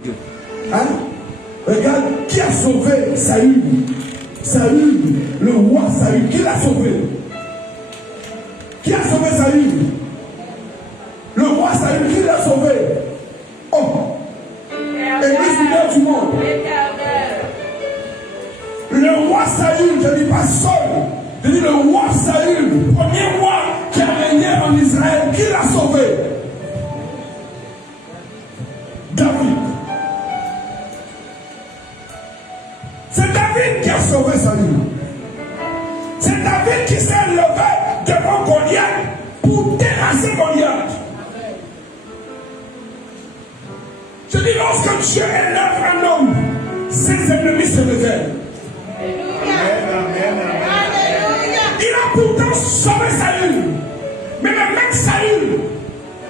Hein? Regarde qui a sauvé Saül. Saül, le roi Saül, qui l'a sauvé? Qui a sauvé Saül? Le roi Saül, qui l'a sauvé? Oh! Église leader du monde. Le roi Saül, je ne dis pas seul, je dis le roi Saül, premier roi qui a régné en Israël, qui l'a sauvé? David. C'est David qui a sauvé Saül. C'est David qui s'est levé devant Goliath pour terrasser Goliath. Je dis, lorsque Dieu élève un homme, ses ennemis se révèlent. Il a pourtant sauvé Saül. Mais le mec Saül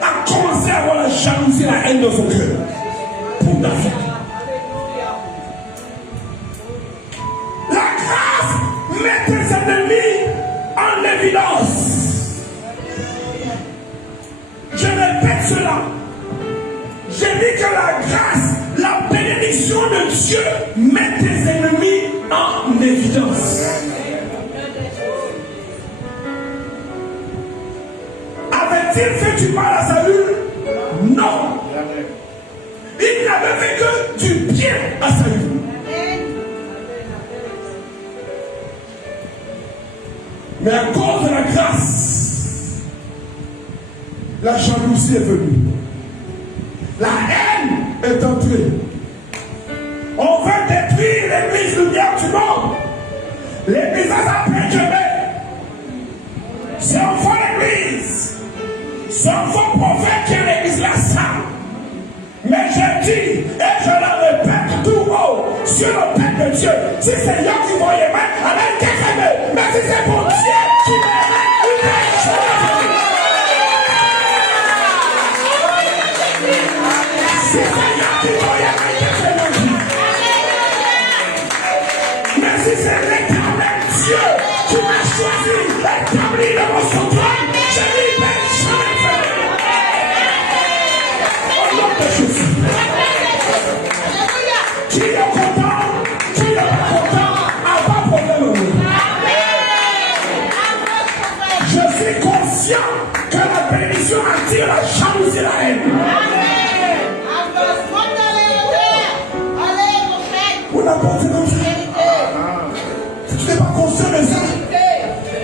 a commencé à avoir la jalousie et la haine dans son cœur. Pour David. La grâce met tes ennemis en évidence. Je répète cela. J'ai dit que la grâce, la bénédiction de Dieu met tes ennemis en évidence. Avait-il fait du mal à Saül? Non. Il n'avait fait que du bien à Saül. Mais à cause de la grâce, la jalousie est venue. La haine est entrée. On veut détruire l'église lumière du monde. L'église a sa c'est un faux église. C'est un faux prophète qui est l'église la salle. Mais je dis, et je le répète tout haut, sur le Père de Dieu, si c'est Dieu qui voyait mal, alors qu'est-ce. Mais si c'est pour Dieu qui m'aime, il est choisi. Si c'est Dieu qui voyait mal, qu'est-ce. Mais si c'est l'éternel Dieu qui m'a choisi, établi devant son trône, je lui vais jamais faire. Au nom de Jésus. Qui est content, qui n'est pas content, a pas de problème. Je suis conscient que la bénédiction attire la jalousie et la haine. Vous n'apportez comme ça. Si tu n'es pas conscient de ça,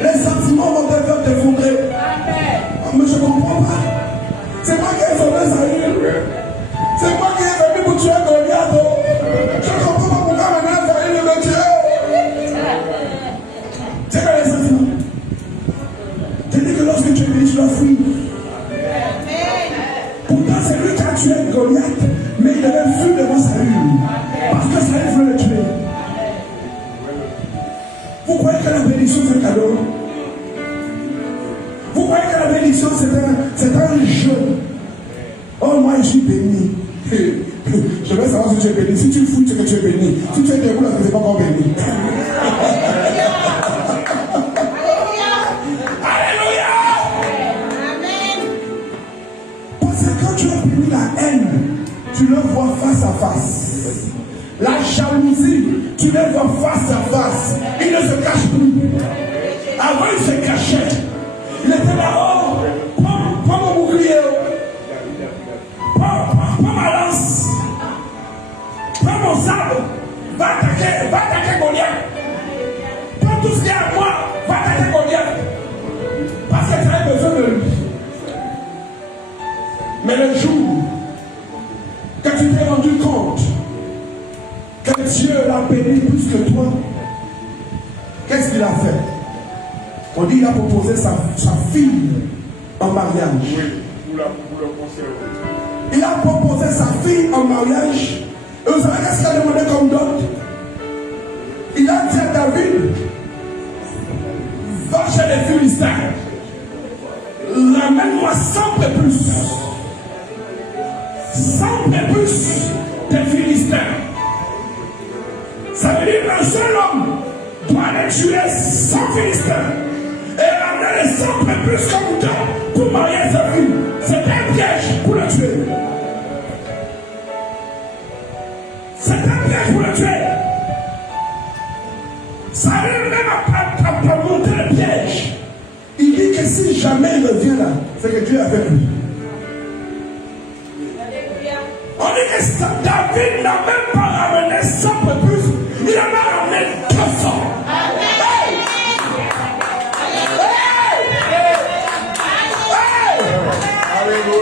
les sentiments vont t'effondrer. Mais je ne comprends pas. C'est moi qui ai sauvé Saül. C'est moi qui ai venu pour tuer Goliath. Je ne comprends pas pourquoi maintenant Saül veut me tuer. C'est quoi les sentiments? Je dis que lorsque tu es béni, tu dois fuir. Pourtant, c'est lui qui a tué Goliath, mais il devait fuir devant Saül. Parce que Saül veut le tuer. Vous croyez que la bénédiction c'est un cadeau? Vous croyez que la bénédiction c'est un jeu? Oh, moi je suis béni. Je veux savoir si tu es béni. Si tu fous, c'est que tu es béni. Si tu es debout, là, tu n'es pas encore béni. Alléluia. Parce que quand tu as béni la haine, tu le vois face à face. La jalousie, tu les vois face à face. Il ne se cache plus. Avant, il se cachait. Il était là-haut. Prends mon bouclier. Prends ma lance. Prends mon sabre. Va attaquer Goliath. Prends tout ce qui est à moi. Va attaquer Goliath. Parce que tu as besoin de lui. Mais le jour que tu t'es rendu compte que Dieu l'a béni plus que toi, qu'est-ce qu'il a fait? On dit qu'il a proposé sa fille en mariage. Oui, pour le conserver. Il a proposé sa fille en mariage. Et vous savez qu'est-ce qu'il a demandé comme dot? Il a dit à David, va chez les Philistins, ramène-moi 100 plus. 100 plus des Philistins. Ça veut dire qu'un seul homme doit aller tuer 100 Philistins et ramener les 100 plus comme toi pour marier sa fille. C'est un piège pour le tuer. C'est un piège pour le tuer. Ça arrive même à monter le piège. Il dit que si jamais il revient là, c'est que Dieu est avec lui. On dit que David n'a même pas ramené 100 peu plus, il en a ramené 200.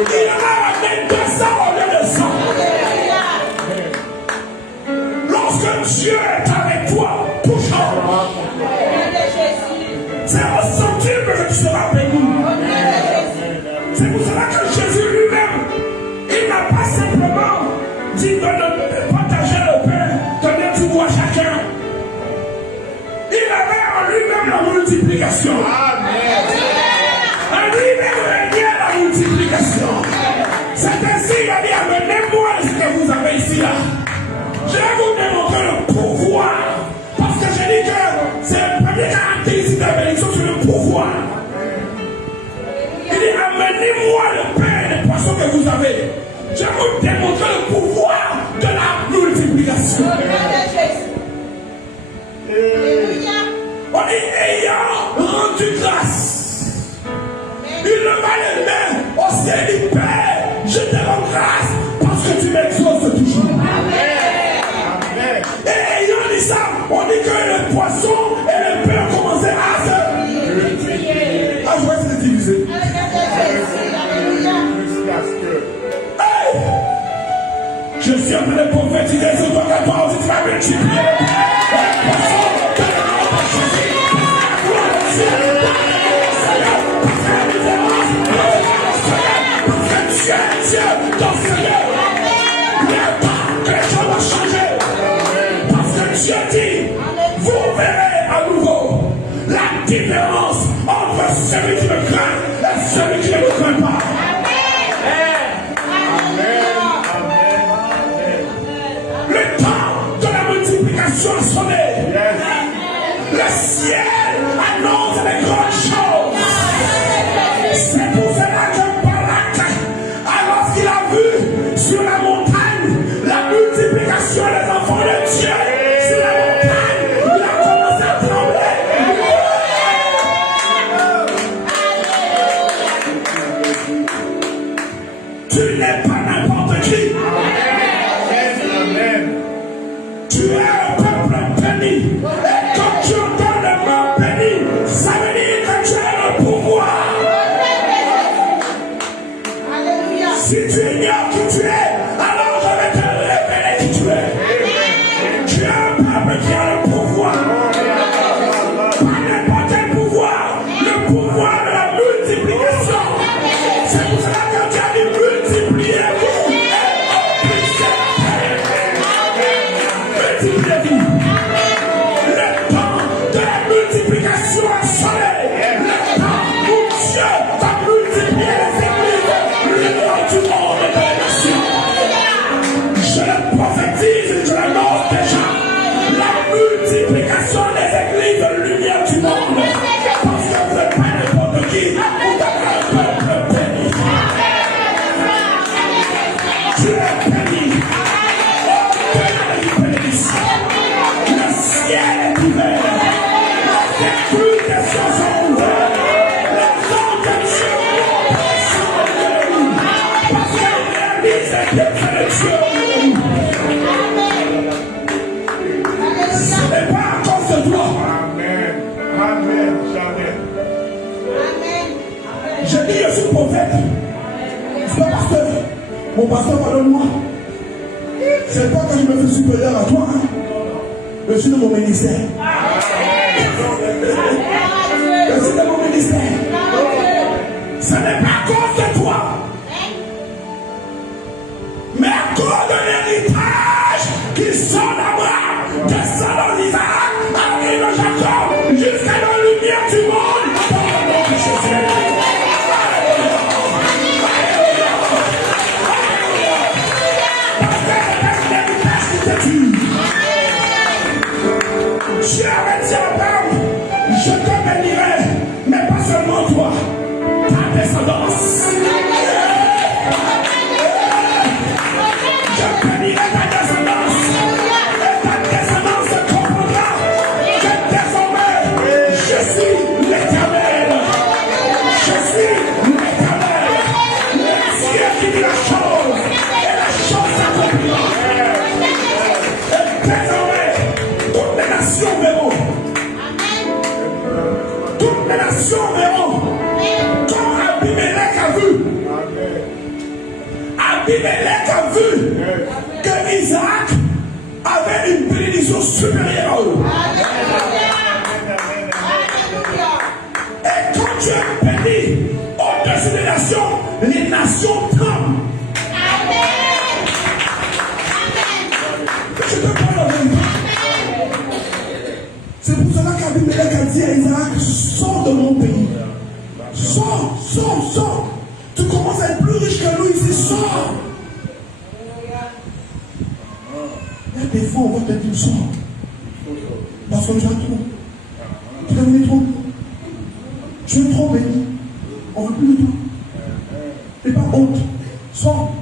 Il en a ramené 200 au lieu de 100. Lorsque Dieu est avec toi, tout change. C'est au centime que tu seras béni. C'est pour cela que Jésus lui-même, il n'a pas simplement dit de partager le pain, donner tout bout à chacun. Il avait en lui-même la multiplication. En lui-même régnait la multiplication. C'est ainsi qu'il a dit, amenez-moi ce que vous avez ici là. Je vais vous démontrer le pouvoir. Parce que je dis que c'est la première caractéristique de la bénédiction, c'est le pouvoir. Il dit, amenez-moi le pain et les poissons que vous avez. Je vais vous démontrer le pouvoir de la multiplication. On dit, ayant rendu grâce, il leva les mains au ciel et dit, Père, je te rends grâce parce que tu m'exauces toujours. Et ayant dit ça, on dit que le poisson et le pain ont commencé à se multiplier. Ah, je vois que c'est divisé. Hey! Je suis en train de prophétiser sur toi que toi aussi tu vas multiplier les poissons de la Jésus. Parce que tu es Dieu, ton Seigneur. Il n'y a pas que les choses vont changer. Parce que Dieu dit, vous verrez à nouveau la différence entre celui qui me craint et celui qui ne me craint pas. Le temps de la multiplication a sonné. Le ciel annonce les grandes choses. C'est pour cela que Balak, alors qu'il a vu sur la montagne la multiplication des enfants de Dieu, sur la montagne, il a commencé à trembler. Tu n'es pas n'importe qui. Tu es un peuple béni. Et quand tu entends le mot béni, ça veut dire que tu as le pouvoir. Si tu ignores qui tu es, alors je vais te révéler qui tu es. Tu es un peuple qui a le pouvoir. Pas n'importe quel pouvoir. Le pouvoir de la multiplication. C'est pour cela que Dieu a dit multipliez-vous et emplissez la terre. Multipliez-vous. Le temps de la multiplication a sonné. Le temps où Dieu va multiplier les églises, l'union du monde et de la nation. Je le prophétise, je l'annonce déjà. La multiplication des églises, lumière du monde. Parce que vous n'êtes pas n'importe qui, vous êtes un peuple béni. Tu es béni. Oh, bénédiction. Le ciel est ouvert. Les clous des cieux sont ouverts. Les anges de Dieu montent parce qu'ils réalisent les bienfaits de Dieu. Ce n'est pas à cause de toi. Amen. Jamais. Je dis, je suis prophète. C'est pas pasteur. Mon pasteur, pardonne-moi. C'est pas que je me fais supérieur à toi. Hein. Je suis de mon ministère. Je suis de mon ministère. Ce n'est pas à cause de toi. Mais à cause de l'héritage qui sort d'Abraham, descend dans Isaac, arrive à Jacob, jusqu'à la lumière du monde, dans le nom de Jésus. Dieu avait dit à Abraham, je te bénirai, mais pas seulement toi, ta descendance. Je bénirai ta descendance. Et désormais, toutes les nations verront. Toutes les nations verront. Comme Abimelech a vu. Abimelech a vu que Isaac avait une bénédiction supérieure à eux. Et quand tu es béni au-dessus des nations, les nations tremblent. Je te parle en vérité. C'est pour cela qu'Abimelech a dit à Isaac, sors de mon pays. Sors, sors, sors. Tu commences à être plus riche que nous ici, sors. Il y a des fois, on va te dire, sors. Parce que tu as trop. Tu as donné trop. Tu es trop béni. On ne veut plus de toi. N'aie pas honte. Sors.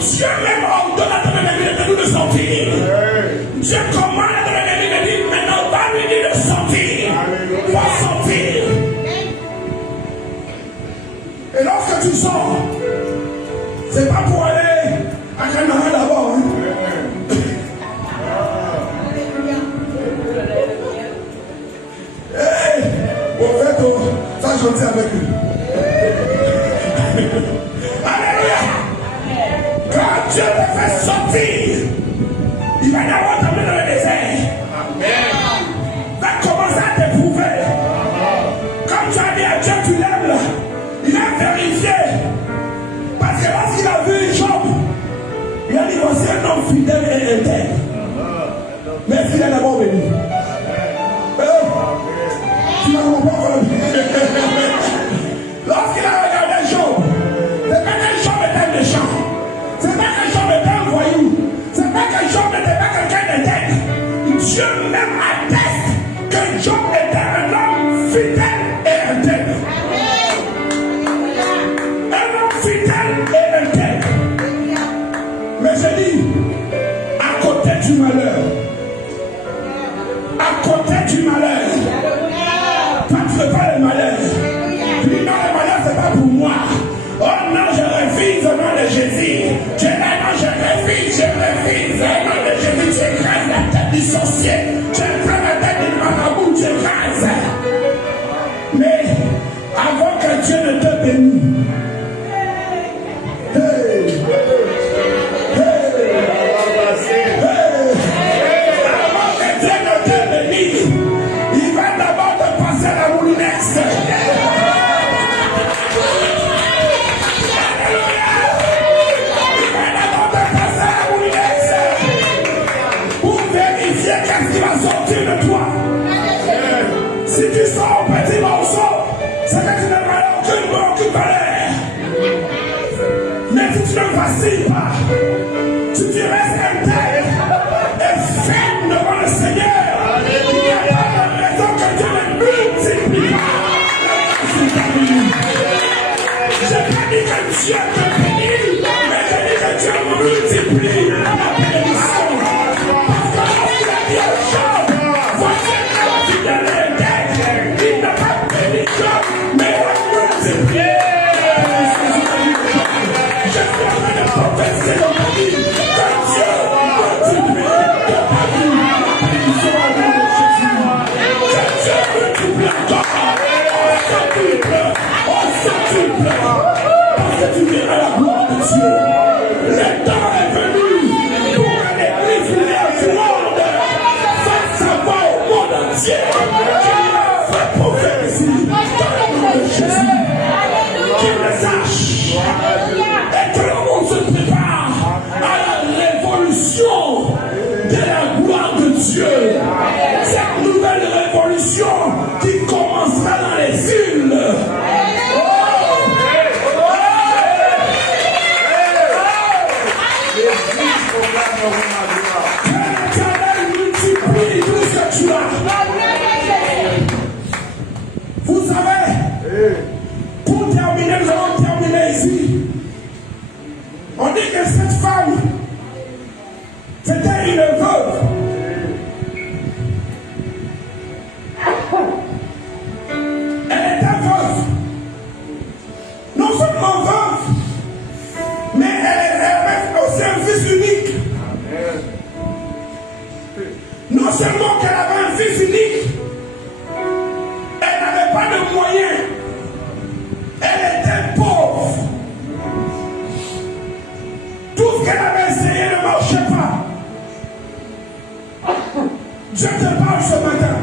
Dieu même ordonne à ton ennemi de nous de sortir. Dieu commande à ton ennemi de dire maintenant va lui dire de sortir. Va sortir. Et lorsque tu sors, c'est pas pour aller à Canada d'abord. Hein? Hey, au fait, ça j'en dis avec lui. Quand Dieu te fait sortir, il va d'abord t'emmener dans le désert. Va commencer à t'éprouver. Comme tu as dit à Dieu, tu l'aimes là. Il a vérifié. Parce que lorsqu'il a vu Job, il a dit voici un homme fidèle et intègre. Mais il est d'abord béni. Tu n'as pas encore vu. Lorsqu'il a regardé Job, c'est pas que Job était méchant. C'est pas que Job était un voyou. C'est pas que Job n'était pas quelqu'un d'intègre. Dieu même atteste que Job était un homme fidèle et intègre. Un homme fidèle et intègre. Mais je dis, à côté du malheur, toi tu veux pas le malheur. Tu dis non, le malheur c'est pas pour moi. Oh non, je refuse au nom de Jésus. Je refuse au nom de Jésus. Tu écrases la tête du sorcier. Tu écrases la tête du marabout. Tu écrases. Mais avant que Dieu ne te bénisse, avant que Dieu ne te bénisse, il va d'abord te passer la moulinex. Qu'est-ce qui va sortir de toi? Si tu sors au petit morceau, c'est que tu n'as aucune valeur. Mais si tu ne vacilles pas, si tu restes intègre et ferme devant le Seigneur, il n'y a pas de raison que Dieu ne multiplie pas. Je n'ai pas dit que Dieu te bénit, mais je dis que Dieu multiplie la bénédiction. Il n'a pas béni Job, mais il a multiplié. Je suis en train de prophétiser dans ma vie que Dieu multiplie dans ma vie la bénédiction au nom de Jésus. Que Dieu multiplie encore au centuple, parce que tu verras la gloire de Dieu. Le temps est venu pour que l'Église lève du monde fasse savoir au monde entier. Qu'il le sache et que le monde se prépare à la révolution de la gloire de Dieu. Cette nouvelle révolution qui commencera dans les îles. Que l'Éternel multiplie tout ce que tu as. Vous savez, pour terminer, nous allons terminer ici. On dit que cette femme, c'était une veuve. Elle était veuve. Non seulement veuve, mais elle avait aussi un fils unique. Non seulement qu'elle avait un fils unique, elle n'avait pas de moyens. Elle était pauvre. Tout ce qu'elle avait essayé ne marchait pas. Dieu te parle ce matin.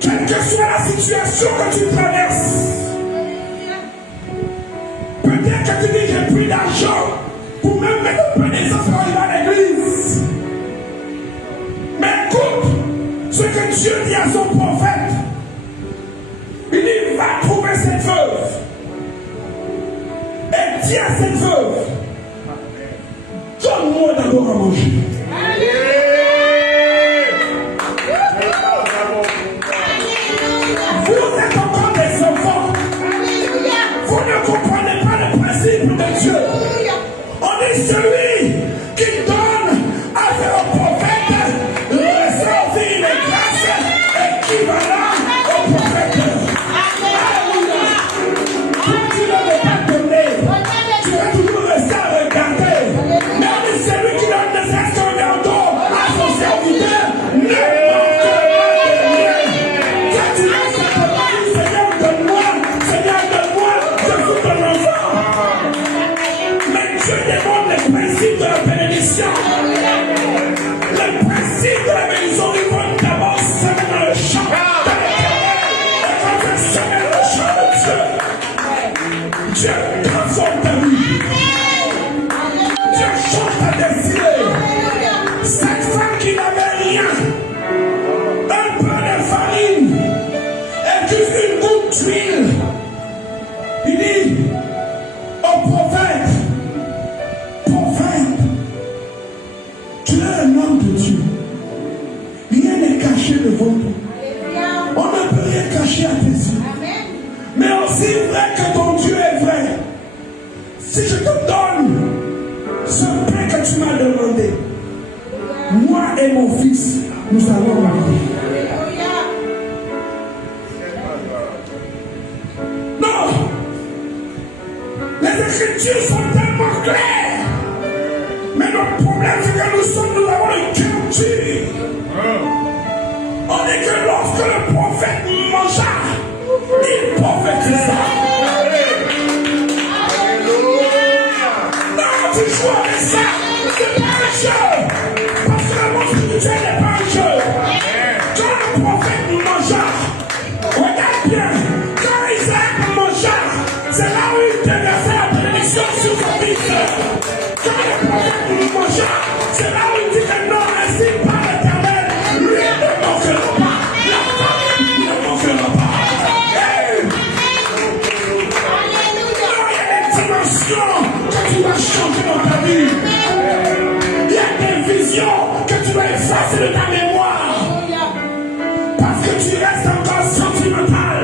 Quelle que soit la situation que tu traverses, peut-être que tu dis j'ai plus d'argent pour même mettre un peu d'essence quand il va à l'église. Mais écoute ce que Dieu dit à son prophète. Il dit va trouver cette veuve. Et dis à cette veuve, donne-moi d'abord à manger. Vous êtes encore des enfants. Vous ne comprenez pas le principe de Dieu. On est celui qui donne à son prophète réserve une grâce équivalente au prophète. Alléluia. Quand tu ne veux pas donner, tu vas toujours rester à regarder. Mais on est celui qui donne ne serait-ce qu'un verre d'eau à son serviteur. Ne manque pas de rien. Quand tu laisses simplement dire Seigneur, donne-moi, je vous donne l'enfant. Mais Dieu démontre le principe de la bénédiction. Le principe de la maison du monde d'abord semer dans le champ de l'Éternel. Et quand tu semais dans le champ de Dieu, Dieu transforme ta vie. Dieu change ta destinée. Cette femme qui n'avait rien, un peu de farine et juste une goutte d'huile, il dit au prophète, tu es un homme de Dieu. Rien n'est caché devant toi. On ne peut rien cacher à tes yeux. Mais aussi vrai que ton Dieu est vrai. Si je te donne ce pain que tu m'as demandé, moi et mon fils, nous allons marier. Non! Les Écritures sont tellement claires. Mais notre problème, c'est que nous avons le cœur dur. On dit que lorsque le prophète mangea, il prophétisa. Non, tu joues avec ça. C'est pas un jeu. Parce que le monde spirituel n'est pas un jeu. Quand le prophète mangea, regarde bien, quand Isaac mangea, c'est là où il déversait la bénédiction sur son fils. Quand le prophète mangea, c'est là où il dit que non, ainsi par l'Éternel, lui ne manquera pas. La femme ne manquera pas. Non, il y a des dimensions que tu dois changer dans ta vie. Il y a des visions que tu dois effacer de ta mémoire. Parce que tu restes encore sentimental.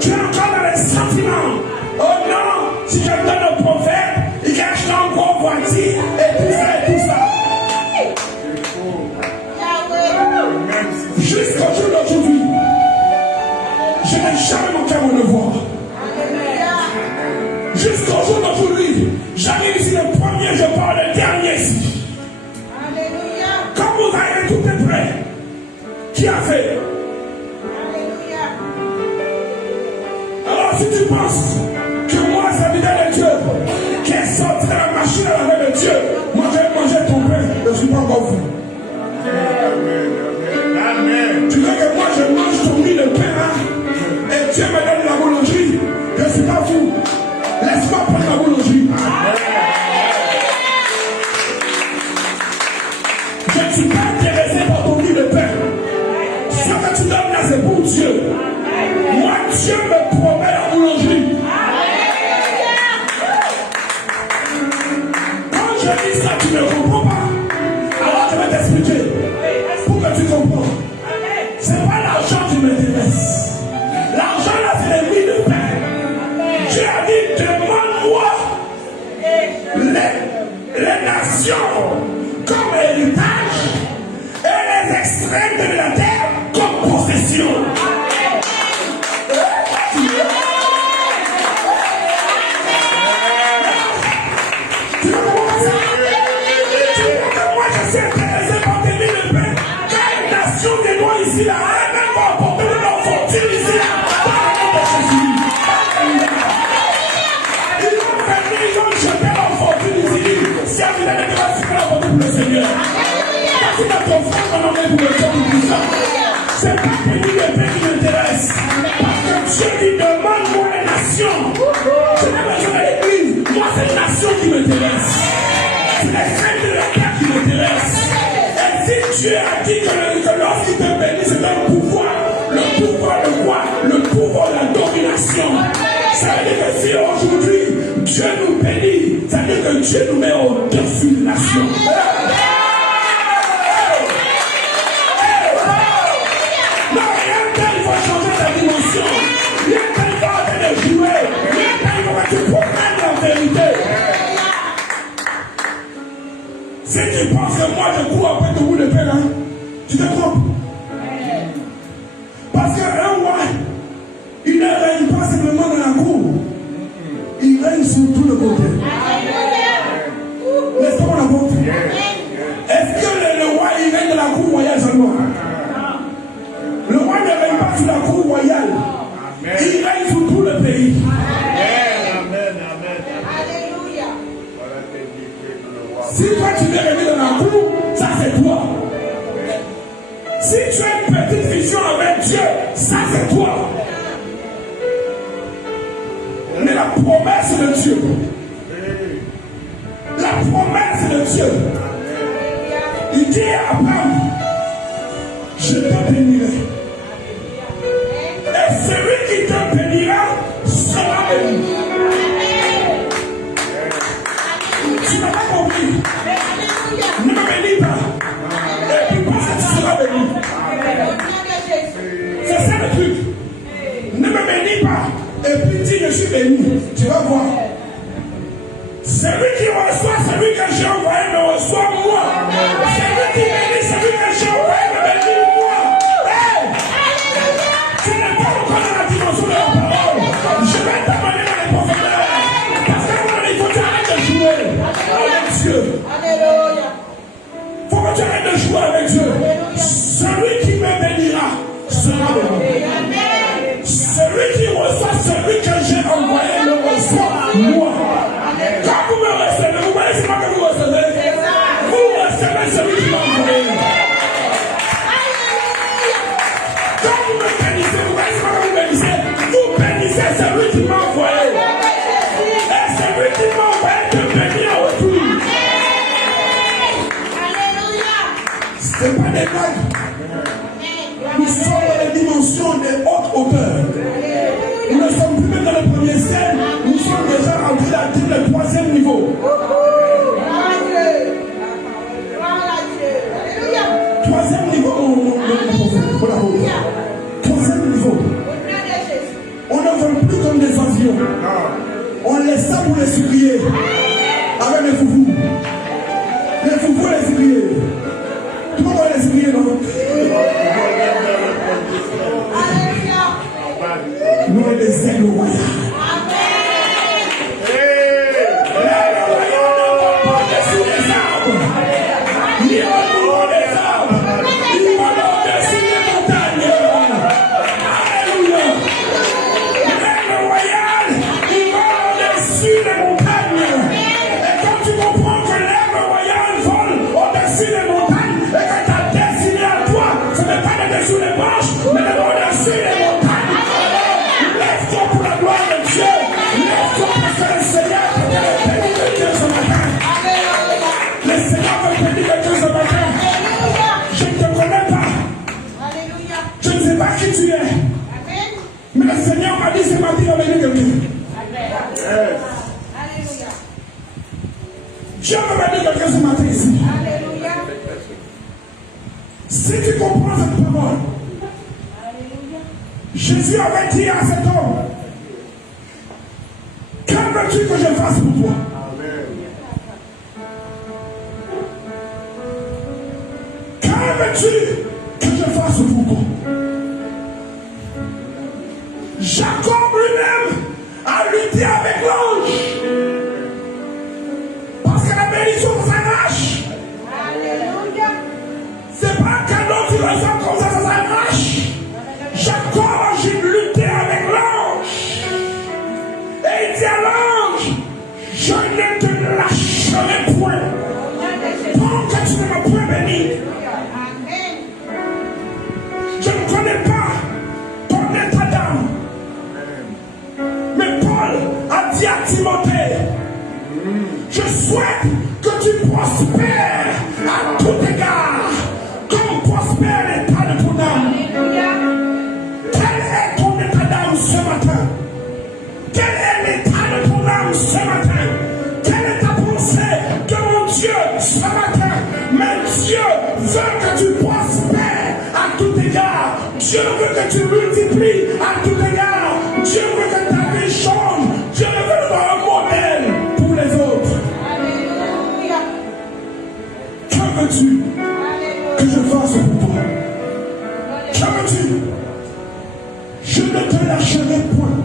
Tu es encore dans les sentiments. Oh non, si je donne au prophète, il va acheter un gros voiture et tout ça et tout ça. Jusqu'au jour d'aujourd'hui, je n'ai jamais manqué mon devoir. Jusqu'au jour d'aujourd'hui, j'arrive ici le premier, je parle le dernier ici. Quand vous arrivez, tout est prêt. Qui a fait? Alors si tu penses que moi, serviteur de Dieu, qui est sorti de la machine à laver de Dieu, moi je vais manger ton pain, je ne suis pas encore fait. Tu veux que moi je mange ton mille de pain, hein? Et Dieu me donne la boulangerie, je ne suis pas fou. Laisse-moi prendre ma nations comme héritage et les extrêmes de la terre comme possession. Tu vois comment ça? Tu vois que moi je suis intéressé par des villes de paix. Quelle nation des noirs ici là, elle même va apporter de leur fortune ici là. Dans le nom de Jésus. Ils vont venir, ils vont jeter leur fortune ici. Si un vilain ne va super la fortune pour le Seigneur. Parce que dans ton frère, on en est pour le temps tout ça. C'est pas que lui le paix qui m'intéresse. Parce que Dieu lui demande moi les nations. Je n'ai pas besoin de l'église. Moi c'est les nations qui m'intéressent. C'est les crèmes de la terre qui m'intéressent. Et si Dieu a dit que lorsqu'il te bénit, c'est un pouvoir. Le pouvoir de quoi? Le pouvoir de la domination. Ça veut dire que si aujourd'hui Dieu nous bénit, ça veut dire que Dieu nous met au-dessus des nations. Non, rien tel, il faut changer ta dimension. Rien tel, il faut arrêter de jouer. Rien tel, il faut que tu proclames la vérité. Si tu penses que moi je cours après ton bout de paix là, tu te trompes. Parce qu'un roi, il ne règne pas simplement dans la cour. Il règne sur tout le côté. N'est-ce pas mon apôtre? Est-ce que le roi il règne dans la cour royale seulement? Le roi ne règne pas sur la cour royale. Il règne sur tout le pays. Si toi tu veux régner dans la cour, ça c'est toi. Si tu as une petite vision avec Dieu, ça c'est toi. Mais la promesse de Dieu, la promesse de Dieu, il dit à Abraham, je te bénirai. Et celui qui te bénira sera béni. Tu n'as pas compris. Ne me bénis pas. Et puis parce que tu seras béni. C'est ça le truc. Ne me bénis pas. Et puis dis je suis béni. Tu vas voir. Celui qui reçoit, celui que j'ai envoyé me reçoit moi. Celui qui bénit, celui que j'ai envoyé me bénit moi. Hey! Tu n'es pas encore dans la dimension de la parole. Je vais t'amener dans les profondeurs. Parce que il faut que tu arrêtes de jouer avec Dieu. Il faut que tu arrêtes de jouer avec Dieu. Celui qui me bénira sera béni. Celui qui reçoit, celui que j'ai envoyé me reçoit moi. Quand vous me recevez, vous voyez c'est pas que vous recevez. Vous recevez celui qui m'a envoyé. Quand vous me bénissez, vous voyez c'est pas que vous bénissez. Vous bénissez celui qui m'a envoyé. Et celui qui m'a envoyé te bénit en retour. C'est pas des blagues. Nous sommes dans les dimensions des hautes hauteurs. Nous ne sommes plus même dans le premier ciel. Nous sommes déjà rentrés dans le troisième niveau. Troisième niveau, mon prophète. Troisième niveau. On ne vole plus comme des avions. On laisse ça pour les sucriers. Avec les foufous. Les foufous et les sucriers. Tout le monde va les sucriers, non? Nous sommes des ailes royales. Qui tu es. Mais le Seigneur m'a dit ce matin il va venir quelqu'un. Dieu m'a dit quelqu'un ce matin ici. Si tu comprends cette parole, Jésus avait dit à cet homme, que veux-tu que je fasse pour toi? veux-tu que je fasse pour toi? Jacob lui-même a lutté avec l'ange. Parce que la bénédiction s'arrache. Alléluia. C'est pas qu'un homme qui ressent comme ça s'arrache. Jacob a lutté avec l'ange. Et il dit à l'ange, je ne te lâcherai point. Tant que tu ne m'as point béni. Amen. Je ne connais pas ton état d'âme. Mais Paul a dit à Timothée, je souhaite que tu prospères à tout égard, comme prospère l'état de ton âme. Alléluia. Quel est ton état d'âme ce matin? Quel est l'état de ton âme ce matin? Quelle est ta pensée que mon Dieu ce matin? Mais Dieu veut que tu prospères à tout égard. Dieu veut que tu multiplies à tout égard. Dieu veut que ta vie change. Dieu veut avoir un modèle pour les autres. Alléluia. Que veux-tu que je fasse pour toi? Que veux-tu? Je ne te lâcherai point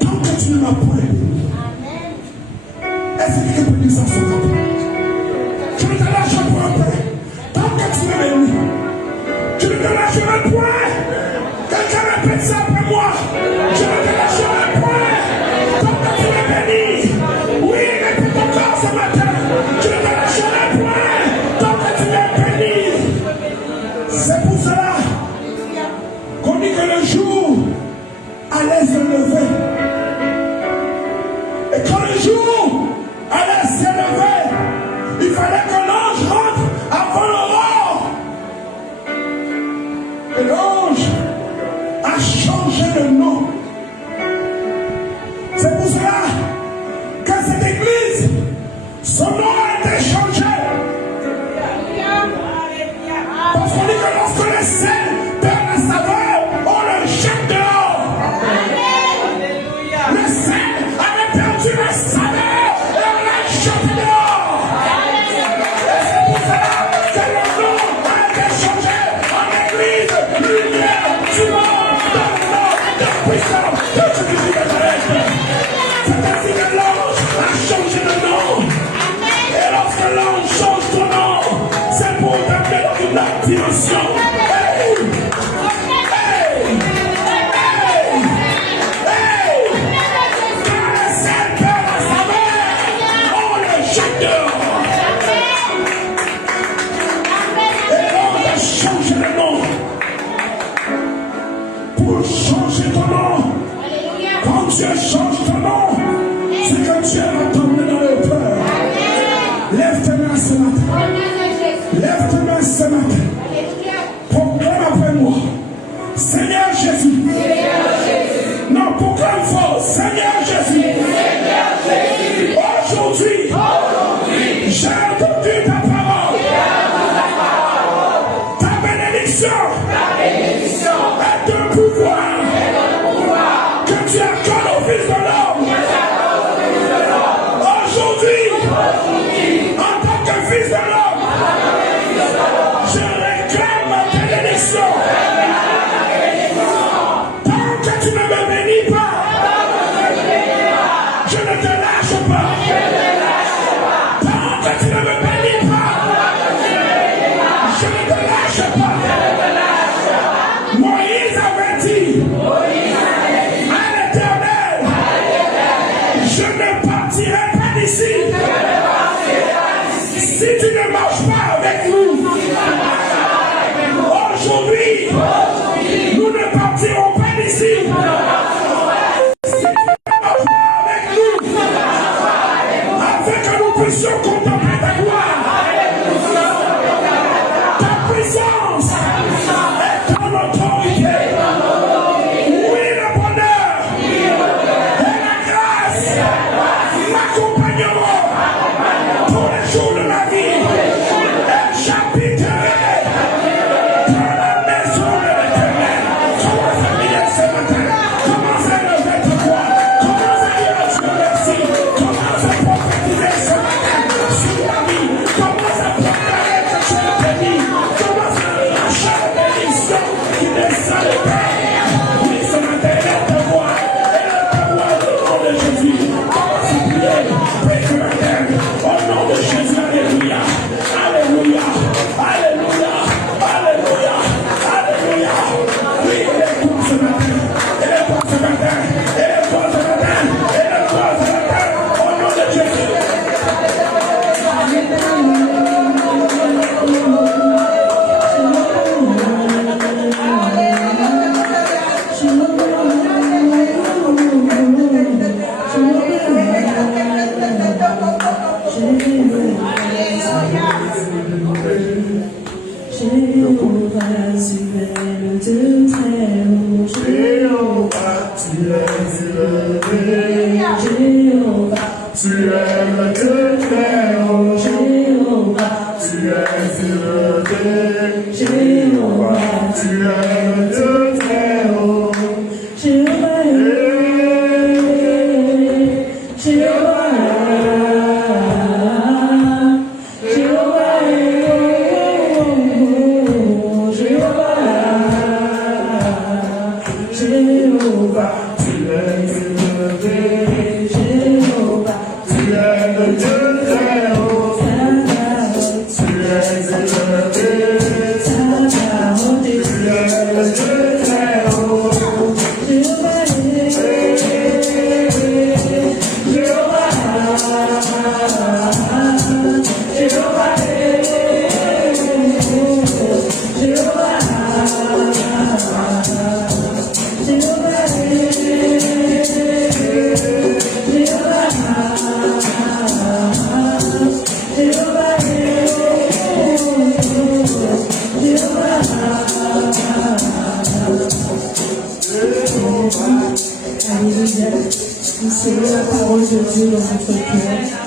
tant que tu ne m'as point béni. Amen. Est-ce que quelqu'un peut dire ça ce matin? Je ne te lâcherai point, Père, tant que tu m'as béni. Je ne te lâcherai point. Quelqu'un répète ça après moi. Je ne te lâcherai point tant que tu m'as béni. Oui, répète encore ce matin. Je ne te lâcherai point tant que tu m'as béni. C'est pour cela qu'on dit que le jour allait se lever. Et quand le jour allait s'élever, il fallait que l'ange rentre avant l'aurore. Et l'ange a changé le nom. C'est pour cela que cette église, son nom a été changé. Parce qu'on dit que lorsque les sels perdent la saveur, on le jette dehors. Le sel avait perdu la saveur et on l'a jeté dehors. Et c'est pour cela que le nom a été changé en église lumière du monde, dans le nom de puissance de Jésus de Nazareth. C'est ainsi que l'ange a changé de nom. Et lorsque l'ange change ton nom, c'est pour t'amener dans une autre dimension. Hey! Hey! Hey! Hey! Quand le sel perd la saveur, on le jette dehors. Et l'ange a changé de nom. Pour changer ton nom, quand Dieu change ton nom, c'est que Dieu va t'emmener dans le peur. Lève tes mains ce matin. Lève tes mains ce matin. Proclame après moi. Seigneur Jésus. Non, proclame fort. Seigneur Jésus. Aujourd'hui, j'ai entendu ta parole. Ta bénédiction est un pouvoir que tu accordes au Fils de l'homme. Aujourd'hui, en tant que Fils de l'homme, je réclame ma bénédiction. Tant que tu ne me bénis pas, je ne te lâche pas. Tant que tu ne me bénis pas, je ne te lâche pas. Moïse avait dit à l'Éternel, je ne partirai pas d'ici si tu ne marches pas avec nous. Aujourd'hui, nous ne partirons pas d'ici si tu ne marches pas avec nous, afin que nous puissions contempler ta gloire, ta puissance et ton autorité. Oui, le bonheur et la grâce m'accompagneront tous les jours de ma vie. Et j'habiterai dans la maison de l'Éternel. Commence à prier ce matin. Commence à lever ta voix. Commence à dire à Dieu merci. Commence à prophétiser ce matin sur ta vie. Alléluia. Vous savez la parole de Dieu dans votre cœur.